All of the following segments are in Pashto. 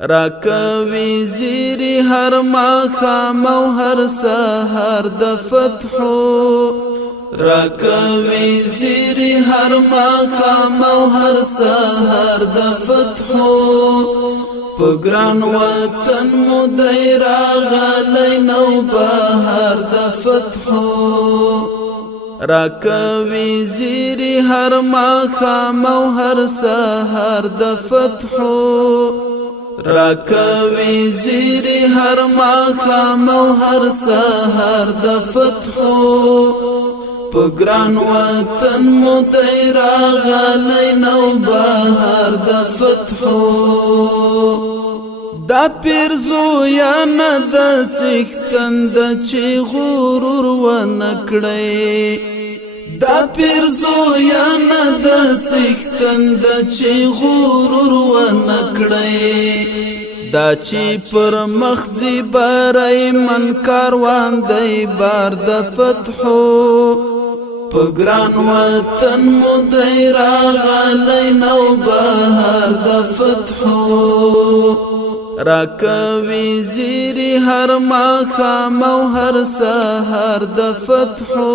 راکوي زیری هر ماښام او هر سهار د فتحو راکوي زیری هر ماښام او هر سهار د فتحو په ګران وطن مو دی راغلی نو بهار د فتحو راکوي زیری هر ماښام او هر سهار د فتحو راکوي زیری هر ماښام او هر سهار د فتحو په ګران وطن مو دی راغلی نو بهار د فتحو دا پیر زویانه د څښتن د چې غرور ونه کړی دا پیر زویانه د څښتن د چې غرور ونه کړی دا چې پر مخ ځي بری من کاروان دی بار د فتحو په ګران وطن مو دی راغلی نو بهار د فتحو راکوي زیری هر ماښام او هر سهار د فتحو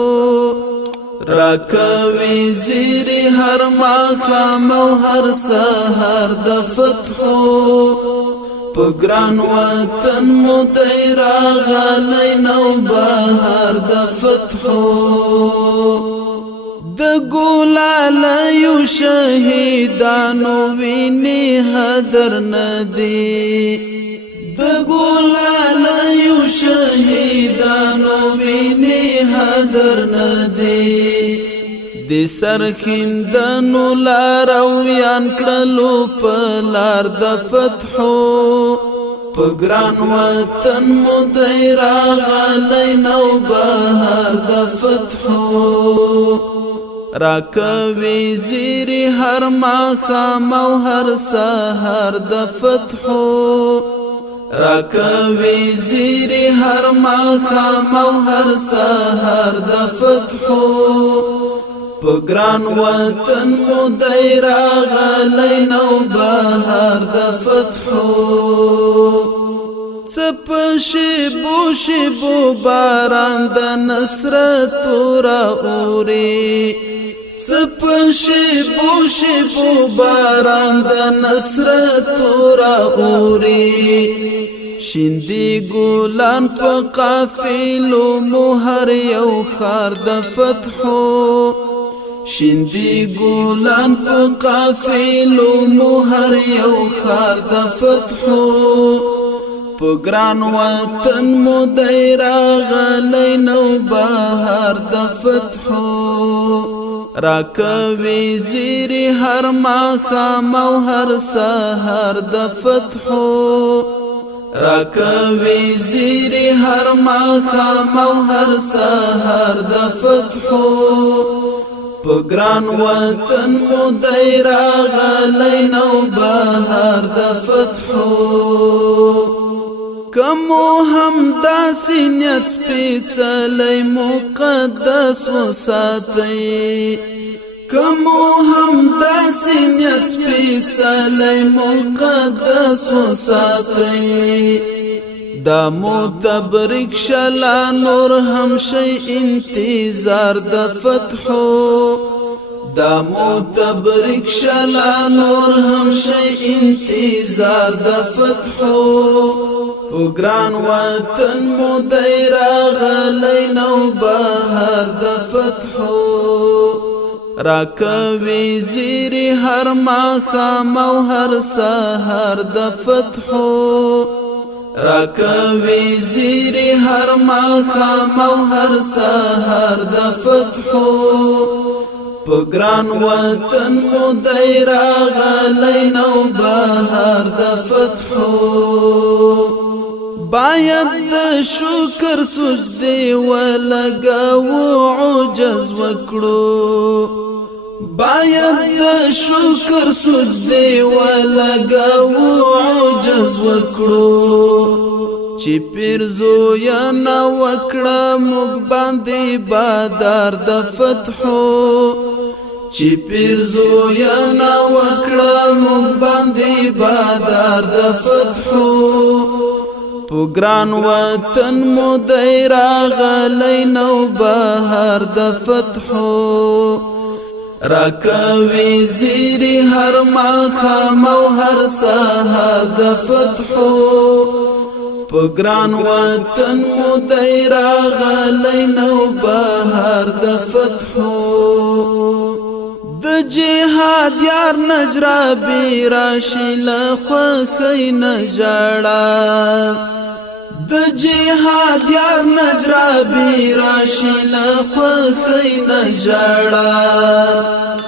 راکوي زیری هر ماښام او هر سهار د فتحو په ګران وطن مو دی راغلی نو بهار د فتحو د ګلالیو شهیدانو وینې هدر نه دي د ګلالیو شهیدانو وینې هدر نه دي د سرښندنو لارویان کړلو په لار د فتحو په ګران وطن مو دی راغلی نو بهار د فتحو راکوي زیری هر ماښام او هر سهار د فتحو راکوي زیری هر ماښام او هر سهار د فتحو په ګران وطن مو دی راغلی نو بهار د فتحو څه په شیبو شیبو باران د نصرتو رااوري څه په شیبو شیبو باران د نصرتو رااوري شیندي ګلان په قافلو مو هر یو ښار د فتحو شیندي ګلان په قافلو مو هر یو ښار د فتحو په ګران وطن مو دی راغلی نو بهار د فتحو راکوي زیری هر ماښام او هر سهار د فتحو راکوي زیری هر ماښام او هر سهار د فتحو په ګران وطن مو دی راغلی نو بهار د فتحو کمو هم داسې نیت سپېڅلی مقدس وساتئ کمو هم داسې نیت سپېڅلی مقدس وساتئ دا مو تبریک شلا نور هم شی انتظار د فتحو دا مو تبریک شلا نور هم شی انتظار د فتحو په ګران وطن مو دی راغلی نو بهار د فتحو راکوي زیری هر ماښام او هر سهار د فتحو راکوي زیری هر ماښام او هر سهار د فتحو په ګران وطن مو دی راغلی نو بهار د فتحو باید د شکر سجدې ولګوو عجز وکړو باید د شکر سجدې ولګوو عجز وکړو چې پیر زویانه وکړه موږ باندې بادار د فتحو چې پیر زویانه وکړه موږ باندې بادار د فتحو فتحو په ګران وطن مو دی راغلی نو بهار د فتحو راکوي زیری هر ماښام او هر سهار د فتحو په ګران وطن مو دی راغلی نو بهار د فتحو د جهاد یار نجرابي راشي له خوښۍ نه ژړه د جهاد یار نجرابي راشي له خوښۍ نه ژړه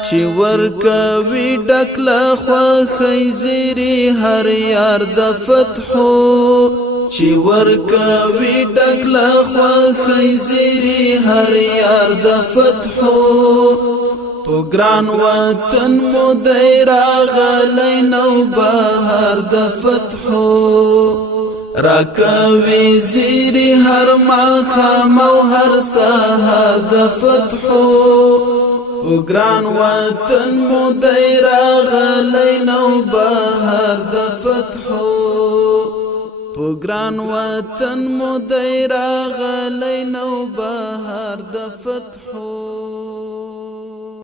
چې ورکوي ډک له خوښۍ زیری هر یار د فتحو چې ورکوي ډک له خوښۍ زیری هر یار د فتحو په ګران وطن مو دی راغلی نو بهار د فتحو راکوي زیری هر ماښام او هر سهار د فتحو په ګران وطن مو دی راغلی نو بهار د فتحو په ګران وطن مو دی راغلی نو بهار د فتحو